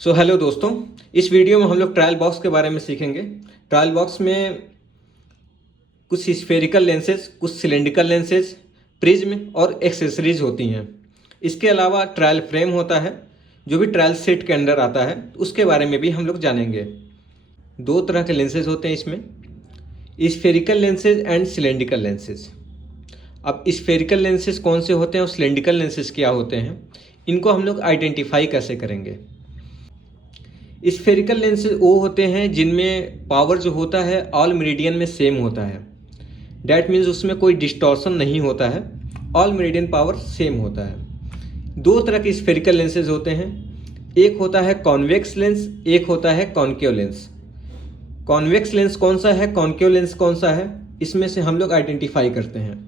So hello दोस्तों, इस video में हम लोग ट्रायल बॉक्स के बारे में सीखेंगे। ट्रायल बॉक्स में कुछ स्फेरिकल लेंसेज, कुछ सिलेंड्रिकल लेंसेज, प्रिज्म और एक्सेसरीज होती हैं। इसके अलावा ट्रायल फ्रेम होता है जो भी ट्रायल सेट के अंडर आता है, उसके बारे में भी हम लोग जानेंगे। दो तरह के लेंसेज होते हैं इसमें, spherical lenses and cylindrical lenses. अब स्फेरिकल लेंसेज कौन से होते हैं और सिलेंड्रिकल लेंसेज क्या होते हैं, इनको हम लोग आइडेंटिफाई कैसे करेंगे। स्फेरिकल लेंसेज वो होते हैं जिनमें पावर जो होता है ऑल मेरिडियन में सेम होता है। डैट मीन्स उसमें कोई डिस्टॉर्शन नहीं होता है, ऑल मेरिडियन पावर सेम होता है। दो तरह के स्फेरिकल लेंसेज होते हैं, एक होता है कॉन्वेक्स लेंस, एक होता है कॉन्केव लेंस। कॉन्वेक्स लेंस कौन सा है, कॉन्केव लेंस कौन सा है, इसमें से हम लोग आइडेंटिफाई करते हैं।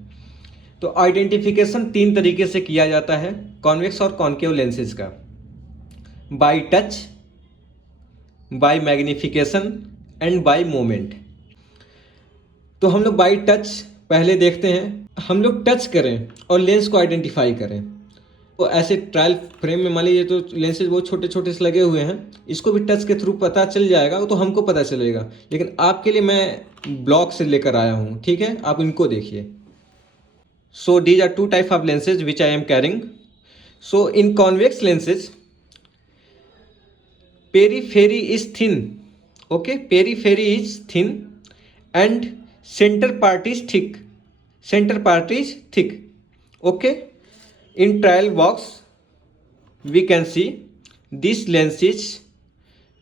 तो आइडेंटिफिकेशन तीन तरीके से किया जाता है कॉन्वेक्स और कॉन्केव लेंसेज का, by touch, by magnification and by moment. तो हम लोग बाय टच पहले देखते हैं। हम लोग टच करें और लेंस को आइडेंटिफाई करें। तो ऐसे ट्रायल फ्रेम में मान लीजिए तो लेंसेज बहुत छोटे छोटे से लगे हुए हैं, इसको भी टच के थ्रू पता चल जाएगा तो हमको पता चलेगा। लेकिन आपके लिए मैं ब्लॉक से लेकर आया हूँ, ठीक है, आप इनको देखिए। So these are two type of lenses which I am carrying. So in convex lenses, periphery is thin. Okay, periphery is thin and center part is thick. Center part is thick. Okay, in trial box we can see this lens is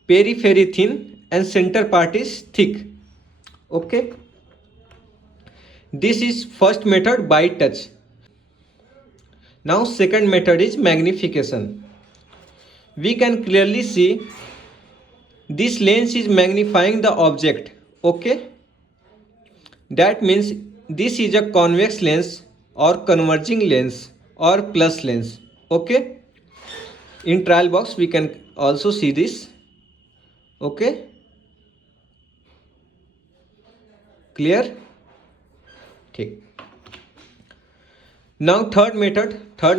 periphery thin and center part is thick. Okay, this is first method by touch. Now second method is magnification. We can clearly see this lens is magnifying the object. Okay, that means this is a convex lens or converging lens or plus lens. Okay, in trial box we can also see this. Okay, clear? ठीक। Now third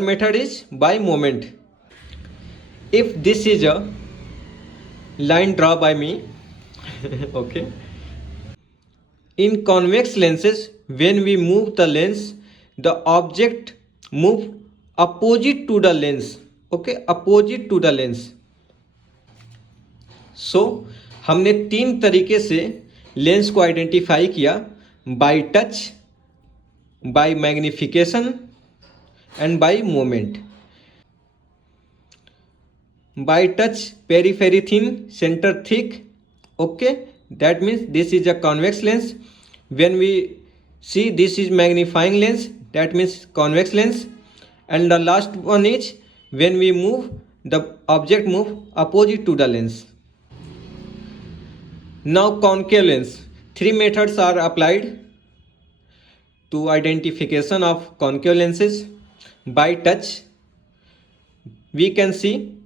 method is by moment. If this is a line drawn by me okay, in convex lenses when we move the lens, the object move opposite to the lens. Okay, opposite to the lens. So हमने तीन तरीके से lens को identify किया, by touch, by magnification and by moment. By touch, periphery thin, center thick. Okay, that means this is a convex lens. When we see this is magnifying lens, that means convex lens. And the last one is when we move, the object move opposite to the lens. Now concave lens. Three methods are applied to identification of concave lenses. By touch we can see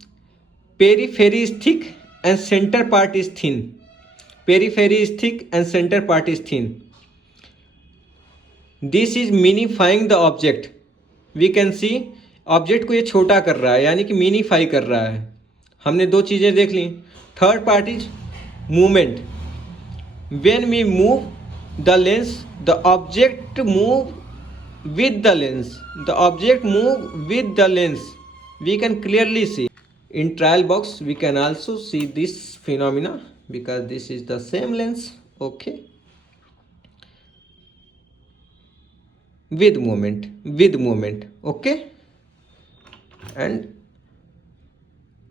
periphery is thick and center part is thin. Periphery is thick and center part is thin. This is minifying the object. We can see object को ये छोटा कर रहा है, यानी कि minify कर रहा है। हमने दो चीज़ें देख ली। Third part is movement. When we move the lens, the object move with the lens. The object move with the lens. We can clearly see. In trial box we can also see this phenomena because this is the same lens. Okay, with movement. Okay, and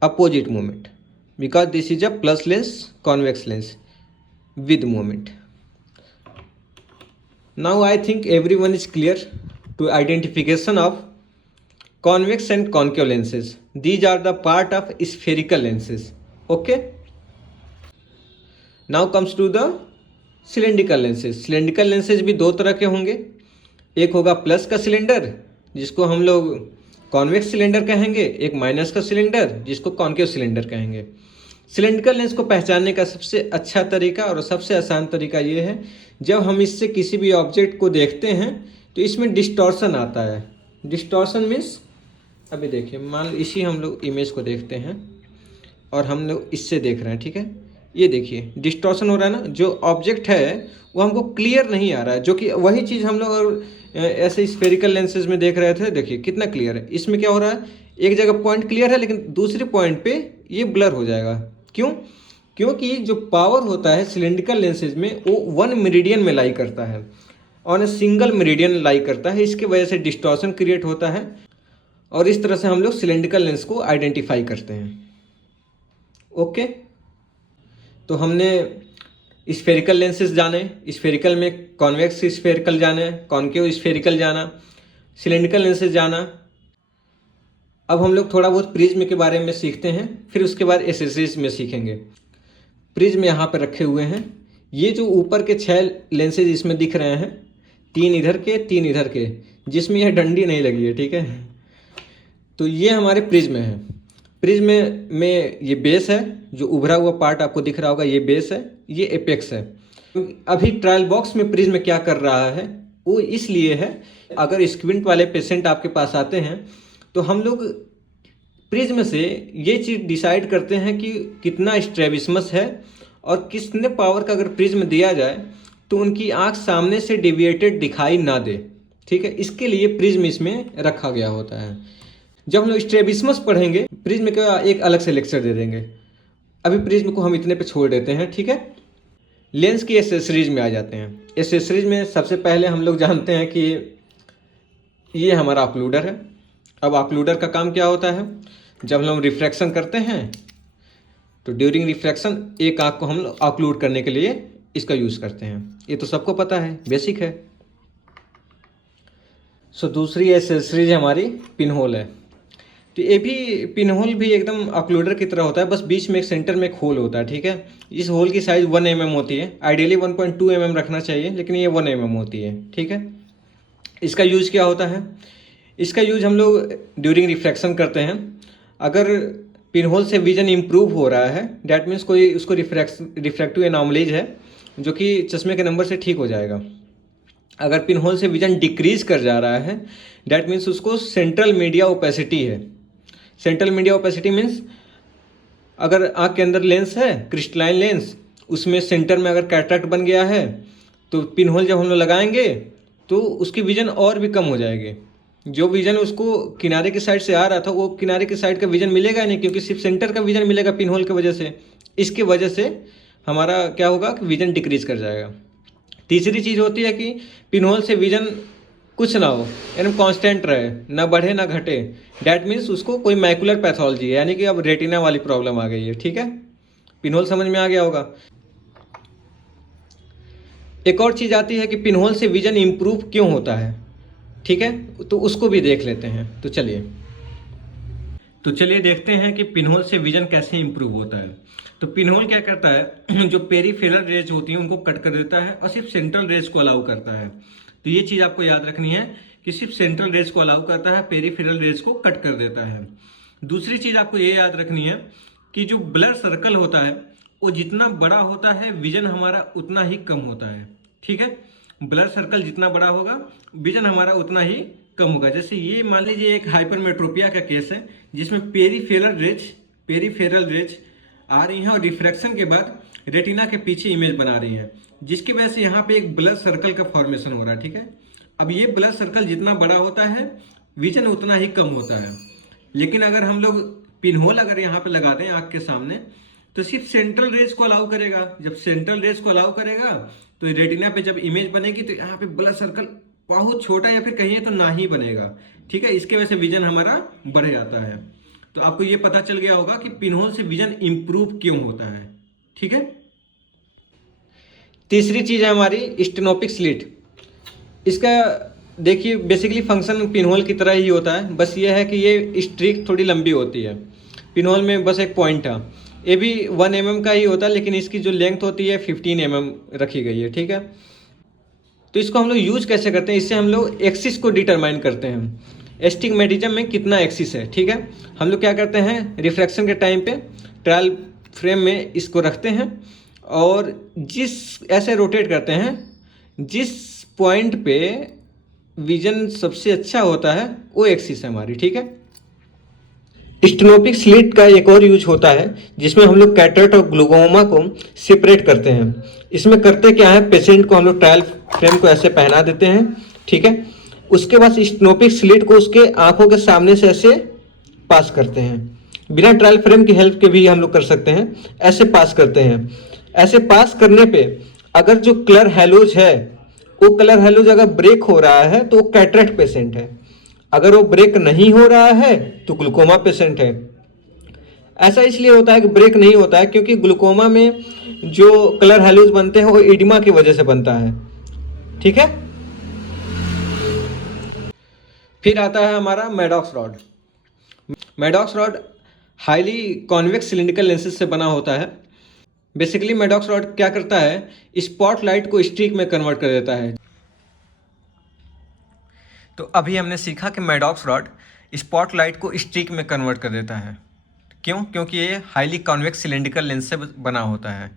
opposite movement because this is a plus lens, convex lens with movement. Now I think everyone is clear to identification of convex and concave lenses. These are the part of spherical lenses. Okay, now comes to the cylindrical lenses. Cylindrical lenses भी दो तरह के होंगे, एक होगा plus का cylinder जिसको हम लोग कॉन्वेक्स सिलेंडर कहेंगे, एक माइनस का सिलेंडर जिसको कॉन्केव सिलेंडर कहेंगे। सिलेंड्रिकल लेंस को पहचानने का सबसे अच्छा तरीका और सबसे आसान तरीका ये है, जब हम इससे किसी भी ऑब्जेक्ट को देखते हैं तो इसमें डिस्टॉर्शन आता है। डिस्टॉर्शन मीन्स अभी देखिए, मान लो इसी हम लोग इमेज को देखते हैं और हम लोग इससे देख रहे हैं, ठीक है। ये देखिए डिस्टॉर्शन हो रहा है ना, जो ऑब्जेक्ट है वो हमको क्लियर नहीं आ रहा है, जो कि वही चीज़ हम लोग अगर ऐसे स्फेरिकल लेंसेज में देख रहे थे, देखिए कितना क्लियर है। इसमें क्या हो रहा है, एक जगह पॉइंट क्लियर है लेकिन दूसरे पॉइंट पे ये ब्लर हो जाएगा। क्यों? क्योंकि जो पावर होता है सिलिंड्रिकल लेंसेज में वो 1 मेरिडियन में लाई करता है, ऑन ए सिंगल मेरिडियन लाई करता है। इसकी वजह से डिस्टॉर्शन क्रिएट होता है और इस तरह से हम लोग सिलिंड्रिकल लेंस को आइडेंटिफाई करते हैं। ओके, तो हमने स्फेरिकल लेंसेज जाने, स्फेरिकल में कॉन्वेक्स स्फेरिकल जाने, कॉन्केव स्फेरिकल जाना, सिलिंड्रिकल लेंसेज जाना। अब हम लोग थोड़ा बहुत प्रिज्म के बारे में सीखते हैं, फिर उसके बाद एसेसरीज में सीखेंगे। प्रिज्म यहाँ पर रखे हुए हैं। ये जो ऊपर के 6 लेंसेज इसमें दिख रहे हैं, 3 इधर के 3 इधर के, जिसमें यह डंडी नहीं लगी है, ठीक है। तो ये हमारे प्रिज्म है। प्रिज्म में ये बेस है, जो उभरा हुआ पार्ट आपको दिख रहा होगा, ये बेस है, ये एपेक्स है। अभी ट्रायल बॉक्स में प्रिज्म क्या कर रहा है, वो इसलिए है, अगर स्क्विंट वाले पेशेंट आपके पास आते हैं तो हम लोग प्रिज्म से ये चीज़ डिसाइड करते हैं कि कितना स्ट्रैबिस्मस है, और कितने पावर का अगर प्रिज्म दिया जाए तो उनकी आंख सामने से डेविएटेड दिखाई ना दे, ठीक है। इसके लिए प्रिज्म इसमें रखा गया होता है। जब हम लोग स्ट्रैबिस्मस पढ़ेंगे, प्रिज्म का एक अलग से लेक्चर दे देंगे। अभी प्रिज्म को हम इतने पे छोड़ देते हैं, ठीक है। लेंस की एसेसरीज में आ जाते हैं। एसेसरीज में सबसे पहले हम लोग जानते हैं कि ये हमारा ऑक्लूडर है। अब ऑक्लूडर का काम क्या होता है, जब हम लोग रिफ्रैक्शन करते हैं तो ड्यूरिंग रिफ्रैक्शन एक आँख को हम लोग ऑक्लूड करने के लिए इसका यूज़ करते हैं। ये तो सबको पता है, बेसिक है। सो दूसरी एसेसरीज हमारी पिनहोल है। तो ये भी पिनहोल भी एकदम ऑक्लूडर की तरह होता है, बस बीच में एक सेंटर में एक होल होता है, ठीक है। इस होल की साइज़ 1 mm होती है। आइडियली 1.2 mm रखना चाहिए, लेकिन ये 1 mm होती है, ठीक है। इसका यूज़ क्या होता है, इसका यूज़ हम लोग ड्यूरिंग रिफ्रैक्शन करते हैं। अगर पिनहोल से विजन इम्प्रूव हो रहा है, डैट मीन्स कोई उसको रिफ्रैक्टिव एनॉमलीज है जो कि चश्मे के नंबर से ठीक हो जाएगा। अगर पिनहोल से विजन डिक्रीज कर जा रहा है, डैट मीन्स उसको सेंट्रल मीडिया ओपेसिटी है। सेंट्रल मीडिया ओपेसिटी मीन्स अगर आँख के अंदर लेंस है, क्रिस्टलाइन लेंस, उसमें सेंटर में अगर कैटरेक्ट बन गया है तो पिनहोल जब हम लोग लगाएंगे तो उसकी विजन और भी कम हो जाएगी। जो विजन उसको किनारे की साइड से आ रहा था, वो किनारे की साइड का विजन मिलेगा नहीं, क्योंकि सिर्फ सेंटर का विजन मिलेगा पिनहोल की वजह से। इसकी वजह से हमारा क्या होगा कि विजन डिक्रीज कर जाएगा। तीसरी चीज़ होती है कि पिनहोल से विजन कुछ ना हो, यानी कांस्टेंट रहे, ना बढ़े ना घटे। डैट मीन्स उसको कोई मैकुलर पैथोलॉजी है, यानी कि अब रेटिना वाली प्रॉब्लम आ गई है, ठीक है। पिनहोल समझ में आ गया होगा। एक और चीज़ आती है कि पिनहोल से विजन इम्प्रूव क्यों होता है, ठीक है, तो उसको भी देख लेते हैं। तो चलिए देखते हैं कि पिनहोल से विजन कैसे इम्प्रूव होता है। तो पिनहोल क्या करता है, जो पेरिफेरल रेज होती हैं उनको कट कर देता है और सिर्फ सेंट्रल रेज को अलाउ करता है। तो ये चीज़ आपको याद रखनी है कि सिर्फ सेंट्रल रेज को अलाउ करता है, पेरिफेरल रेज को कट कर देता है। दूसरी चीज़ आपको ये याद रखनी है कि जो ब्लर सर्कल होता है वो जितना बड़ा होता है विजन हमारा उतना ही कम होता है, ठीक है। ब्लर सर्कल जितना बड़ा होगा विजन हमारा उतना ही कम होगा। जैसे ये मान लीजिए एक हाइपरमेट्रोपिया का केस है, जिसमें पेरिफेरल रेज आ रही हैं और रिफ्रैक्शन के बाद रेटिना के पीछे इमेज बना रही है, जिसकी वजह से यहाँ पे एक ब्लर सर्कल का फॉर्मेशन हो रहा है, ठीक है। अब ये ब्लर सर्कल जितना बड़ा होता है विजन उतना ही कम होता है। लेकिन अगर हम लोग पिनहोल अगर यहाँ पे लगा दें आँख के सामने, तो सिर्फ सेंट्रल रेज को अलाउ करेगा। जब सेंट्रल रेज को अलाउ करेगा तो रेटिना पे जब इमेज बनेगी तो यहाँ पे ब्लर सर्कल बहुत छोटा या फिर कहीं तो ना ही बनेगा, ठीक है। इसके वजह से विजन हमारा बढ़ जाता है। तो आपको ये पता चल गया होगा कि पिनहोल से विजन इंप्रूव क्यों होता है, ठीक है। तीसरी चीज है हमारी स्टेनोपिक स्लिट। इसका देखिए बेसिकली फंक्शन पिनहोल की तरह ही होता है, बस ये है कि ये स्ट्रिक थोड़ी लंबी होती है। पिनहोल में बस एक पॉइंट है, ये भी 1 mm का ही होता है, लेकिन इसकी जो लेंथ होती है 15 mm रखी गई है, ठीक है। तो इसको हम लोग यूज कैसे करते हैं, इससे हम लोग एक्सिस को डिटरमाइन करते हैं, एस्टिग्मेटिज्म में कितना एक्सिस है, ठीक है। हम लोग क्या करते हैं, रिफ्रैक्शन के टाइम पे ट्रायल फ्रेम में इसको रखते हैं और जिस ऐसे रोटेट करते हैं जिस पॉइंट पे विजन सबसे अच्छा होता है वो एक्सिस है हमारी, ठीक है। स्टेनोपिक स्लिट का एक और यूज होता है जिसमें हम लोग कैटरेक्ट और ग्लूकोमा को सेपरेट करते हैं। इसमें करते क्या है, पेशेंट को हम लोग ट्रायल फ्रेम को ऐसे पहना देते हैं, ठीक है। उसके बाद स्टेनोपिक स्लिट को उसके आंखों के सामने से ऐसे पास करते हैं, बिना ट्रायल फ्रेम की हेल्प के भी हम लोग कर सकते हैं। ऐसे पास करते हैं। ऐसे पास करने पे अगर जो कलर हैलोज है वो कलर हैलोज अगर ब्रेक हो रहा है तो वो कैटरेक्ट पेशेंट है, अगर वो ब्रेक नहीं हो रहा है तो ग्लूकोमा पेशेंट है। ऐसा इसलिए होता है कि ब्रेक नहीं होता है क्योंकि ग्लूकोमा में जो कलर हैलोज बनते हैं वो एडिमा की वजह से बनता है, ठीक है। फिर आता है हमारा Maddox rod. Maddox rod highly convex cylindrical lenses से बना होता है। बेसिकली मैडॉक्स रॉड क्या करता है, स्पॉटलाइट को स्ट्रीक में कन्वर्ट कर देता है। तो अभी हमने सीखा कि मैडॉक्स रॉड स्पॉटलाइट को स्ट्रीक में कन्वर्ट कर देता है। क्यों? क्योंकि ये हाईली कॉन्वेक्स सिलिंड्रिकल लेंस से बना होता है।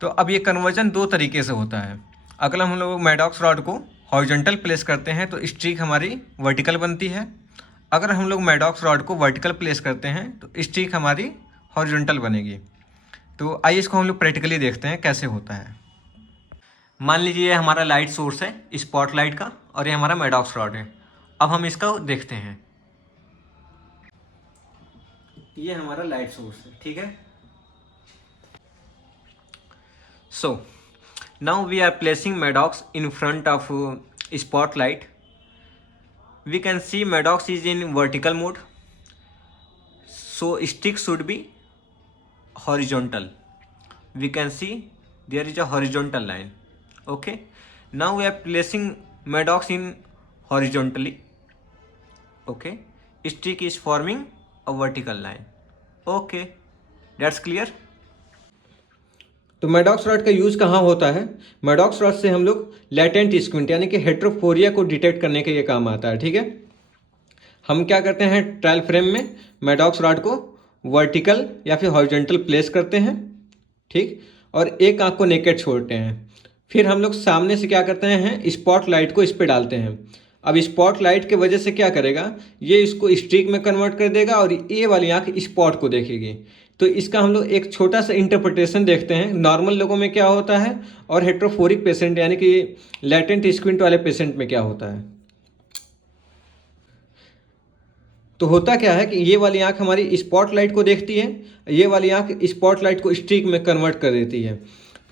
तो अब ये कन्वर्जन दो तरीके से होता है। अगर हम लोग मैडॉक्स रॉड को हॉरिजॉन्टल प्लेस करते हैं तो स्ट्रीक हमारी वर्टिकल बनती है। अगर हम लोग मैडॉक्स रॉड को वर्टिकल प्लेस करते हैं तो स्ट्रीक हमारी हॉरिजॉन्टल बनेगी। तो आइए इसको हम लोग प्रैक्टिकली देखते हैं कैसे होता है। मान लीजिए ये हमारा लाइट सोर्स है स्पॉटलाइट का और ये हमारा मैडॉक्स रॉड है। अब हम इसका देखते हैं। ये हमारा लाइट सोर्स है, ठीक है। So now we are placing Maddox in front of spotlight. We can see Maddox is in vertical mode, so stick should be horizontal. We can see there is a horizontal line. Okay, now we are placing maddox in horizontally. Okay, stick is forming a vertical line. Okay, that's clear. तो Maddox rod का use कहाँ होता है? Maddox rod से हम लोग latent squint यानी कि हेट्रोफोरिया को डिटेक्ट करने के लिए काम आता है, ठीक है। हम क्या करते हैं, ट्रायल फ्रेम में मैडॉक्स रॉड को वर्टिकल या फिर हॉरिजॉन्टल प्लेस करते हैं, ठीक, और एक आंख को नेकेड छोड़ते हैं। फिर हम लोग सामने से क्या करते हैं, स्पॉट लाइट को इस पर डालते हैं। अब स्पॉट लाइट के वजह से क्या करेगा, ये इसको स्ट्रीक में कन्वर्ट कर देगा और ये वाली आंख स्पॉट को देखेगी। तो इसका हम लोग एक छोटा सा इंटरप्रिटेशन देखते हैं नॉर्मल लोगों में क्या होता है और हेट्रोफोरिक पेशेंट यानी कि लैटेंट स्क्विंट वाले पेशेंट में क्या होता है। तो होता क्या है कि ये वाली आंख हमारी स्पॉटलाइट को देखती है, ये वाली आंख स्पॉटलाइट को स्ट्रीक में कन्वर्ट कर देती है।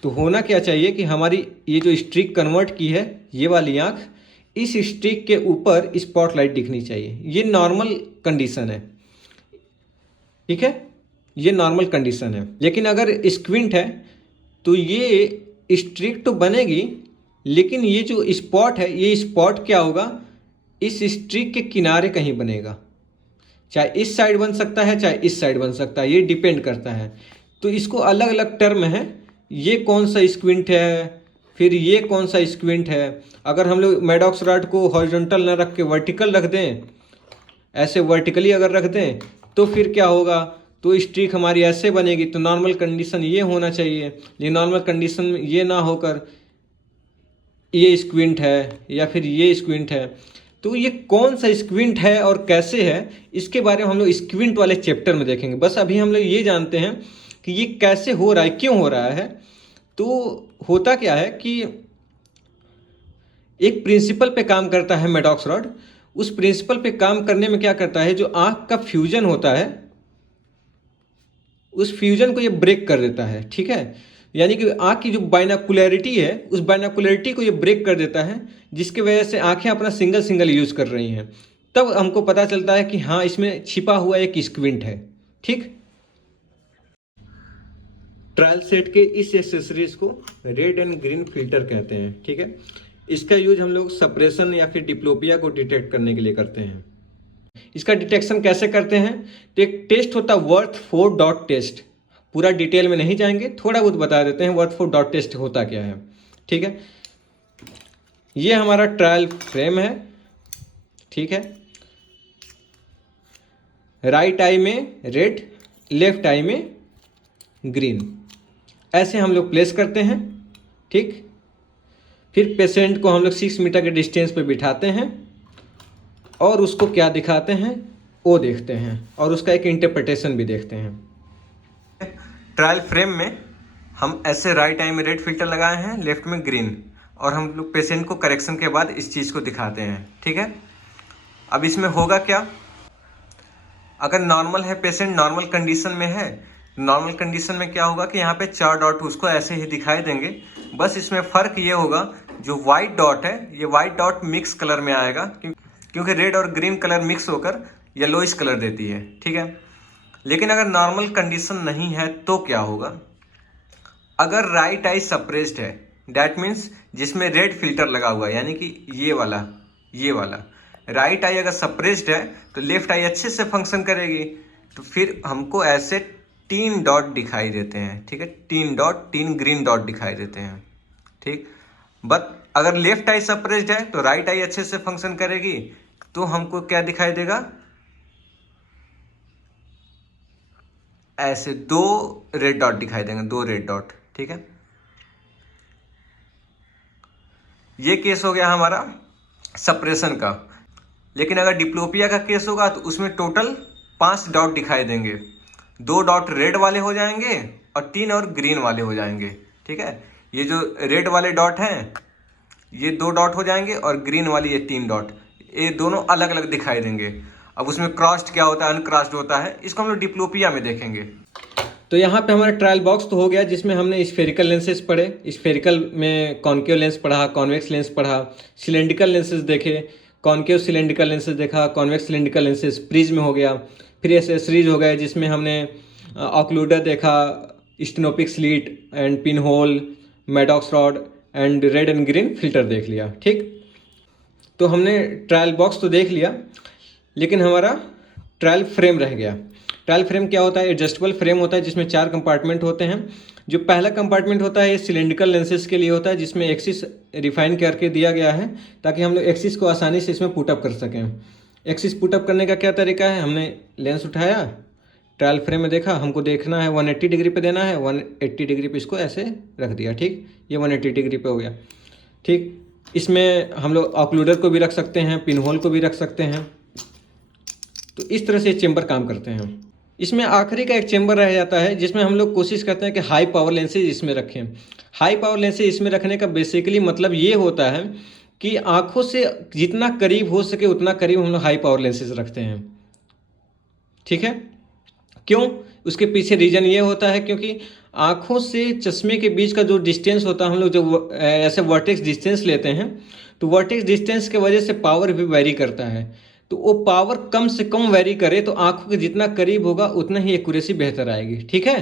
तो होना क्या चाहिए कि हमारी ये जो स्ट्रीक कन्वर्ट की है ये वाली आंख, इस स्ट्रीक के ऊपर स्पॉटलाइट दिखनी चाहिए। ये नॉर्मल कंडीशन है, ठीक है, ये नॉर्मल कंडीशन है। लेकिन अगर स्क्विंट है तो ये स्ट्रीक तो बनेगी, लेकिन ये जो स्पॉट है ये स्पॉट क्या होगा, इस स्ट्रीक के किनारे कहीं बनेगा। चाहे इस साइड बन सकता है चाहे इस साइड बन सकता है, ये डिपेंड करता है। तो इसको अलग अलग टर्म है, ये कौन सा स्क्विंट है, फिर ये कौन सा स्क्विंट है। अगर हम लोग मैडॉक्स रॉड को हॉरिजॉन्टल ना रख के वर्टिकल रख दें, ऐसे वर्टिकली अगर रख दें तो फिर क्या होगा, तो स्ट्रीक हमारी ऐसे बनेगी। तो नॉर्मल कंडीशन ये होना चाहिए, ये नॉर्मल कंडीशन ये ना होकर ये स्क्विंट है या फिर ये स्क्विंट है। तो ये कौन सा स्क्विंट है और कैसे है, इसके बारे में हम लोग स्क्विंट वाले चैप्टर में देखेंगे। बस अभी हम लोग ये जानते हैं कि ये कैसे हो रहा है, क्यों हो रहा है। तो होता क्या है कि एक प्रिंसिपल पे काम करता है मैडॉक्स रॉड। उस प्रिंसिपल पे काम करने में क्या करता है, जो आँख का फ्यूजन होता है उस फ्यूजन को ये ब्रेक कर देता है, ठीक है। यानी कि आँख की जो बाइनोकुलरिटी है उस बाइनोकुलरिटी को ये ब्रेक कर देता है, जिसकी वजह से आंखें अपना सिंगल सिंगल यूज़ कर रही हैं। तब हमको पता चलता है कि हाँ इसमें छिपा हुआ एक स्क्विंट है, ठीक। ट्रायल सेट के इस एक्सेसरीज को रेड एंड ग्रीन फिल्टर कहते हैं, ठीक है। इसका यूज हम लोग सप्रेशन या फिर डिप्लोपिया को डिटेक्ट करने के लिए करते हैं। इसका डिटेक्शन कैसे करते हैं, तो एक टेस्ट होता है वर्थफोर्ड डॉट टेस्ट। पूरा डिटेल में नहीं जाएंगे, थोड़ा बहुत बता देते हैं वर्थफोर्ड डॉट टेस्ट होता क्या है, ठीक है। ये हमारा ट्रायल फ्रेम है, ठीक है। राइट आई में रेड, लेफ्ट आई में ग्रीन, ऐसे हम लोग प्लेस करते हैं, ठीक। फिर पेशेंट को हम लोग 6 मीटर के डिस्टेंस पे बिठाते हैं और उसको क्या दिखाते हैं, वो देखते हैं और उसका एक इंटरप्रिटेशन भी देखते हैं। ट्रायल फ्रेम में हम ऐसे राइट आई में रेड फिल्टर लगाए हैं, लेफ्ट में ग्रीन, और हम लोग पेशेंट को करेक्शन के बाद इस चीज़ को दिखाते हैं। ठीक है, अब इसमें होगा क्या, अगर नॉर्मल है, पेशेंट नॉर्मल कंडीशन में है, नॉर्मल कंडीशन में क्या होगा कि यहाँ पे 4 डॉट उसको ऐसे ही दिखाई देंगे। बस इसमें फ़र्क ये होगा, जो वाइट डॉट है ये वाइट डॉट मिक्स कलर में आएगा, क्योंकि रेड और ग्रीन कलर मिक्स होकर येलोइश कलर देती है। ठीक है, लेकिन अगर नॉर्मल कंडीशन नहीं है तो क्या होगा, अगर राइट आई सप्रेस्ड है, डैट मीन्स जिसमें रेड फिल्टर लगा हुआ है, यानी कि ये वाला राइट आई अगर सप्रेस्ड है तो लेफ्ट आई अच्छे से फंक्शन करेगी। तो फिर हमको ऐसे 3 डॉट दिखाई देते हैं। ठीक है, 3 ग्रीन डॉट दिखाई देते हैं। ठीक, बट अगर लेफ्ट आई सप्रेस्ड है तो राइट आई अच्छे से फंक्शन करेगी, तो हमको क्या दिखाई देगा, ऐसे 2 रेड डॉट दिखाई देंगे, 2 रेड डॉट। ठीक है, ये केस हो गया हमारा सप्रेशन का। लेकिन अगर डिप्लोपिया का केस होगा तो उसमें टोटल 5 डॉट दिखाई देंगे, 2 डॉट रेड वाले हो जाएंगे और 3 और ग्रीन वाले हो जाएंगे। ठीक है, ये जो रेड वाले डॉट हैं ये 2 डॉट हो जाएंगे और ग्रीन वाली ये 3 डॉट, ये दोनों अलग अलग दिखाई देंगे। अब उसमें क्रॉस्ड क्या होता है, अनक्रॉस्ड होता है, इसको हम लोग डिप्लोपिया में देखेंगे। तो यहाँ पे हमारा ट्रायल बॉक्स तो हो गया, जिसमें हमने स्फेरिकल लेंसेज पढ़े, स्फेरिकल में कॉन्केव लेंस पढ़ा, कॉन्वेक्स लेंस पढ़ा, सिलेंड्रिकल लेंसेज देखे, कॉन्केव सिलेंड्रिकल लेंसेज देखा, कॉन्वेक्स सिलेंड्रिकल लेंसेज, प्रिज्म हो गया, फिर एसेसरीज हो गए जिसमें हमने ऑक्लूडर देखा, stenopeic slit and pin hole, Maddox rod and red and green filter देख लिया। ठीक, तो हमने ट्रायल बॉक्स तो देख लिया, लेकिन हमारा ट्रायल फ्रेम रह गया। ट्रायल फ्रेम क्या होता है, एडजस्टेबल फ्रेम होता है जिसमें 4 कंपार्टमेंट होते हैं। जो पहला कंपार्टमेंट होता है ये सिलेंड्रिकल लेंसेज के लिए होता है, जिसमें एक्सिस रिफाइन करके दिया गया है ताकि हम लोग एक्सिस को आसानी से इसमें पुटअप कर सकें। एक्सिस पुटअप करने का क्या तरीका है, हमने लेंस उठाया, ट्रायल फ्रेम में देखा, हमको देखना है 180 डिग्री पे देना है, 180 डिग्री पे इसको ऐसे रख दिया। ठीक, ये 180 डिग्री पे हो गया। ठीक, इसमें हम लोग ऑक्लूडर को भी रख सकते हैं, पिन होल को भी रख सकते हैं। तो इस तरह से चेंबर काम करते हैं। इसमें आखिरी का एक चेंबर रह जाता है जिसमें हम लोग कोशिश करते हैं कि हाई पावर लेंसेज इसमें रखें। हाई पावर लेंसेज इसमें रखने का बेसिकली मतलब ये होता है कि आँखों से जितना करीब हो सके उतना करीब हम लोग हाई पावर लेंसेज रखते हैं। ठीक है, क्यों, उसके पीछे रीज़न ये होता है क्योंकि आँखों से चश्मे के बीच का जो डिस्टेंस होता है, हम लोग जो ऐसे वर्टेक्स डिस्टेंस लेते हैं, तो वर्टेक्स डिस्टेंस की वजह से पावर भी वेरी करता है। तो वो पावर कम से कम वेरी करे तो आँखों के जितना करीब होगा उतना ही एक्यूरेसी बेहतर आएगी। ठीक है।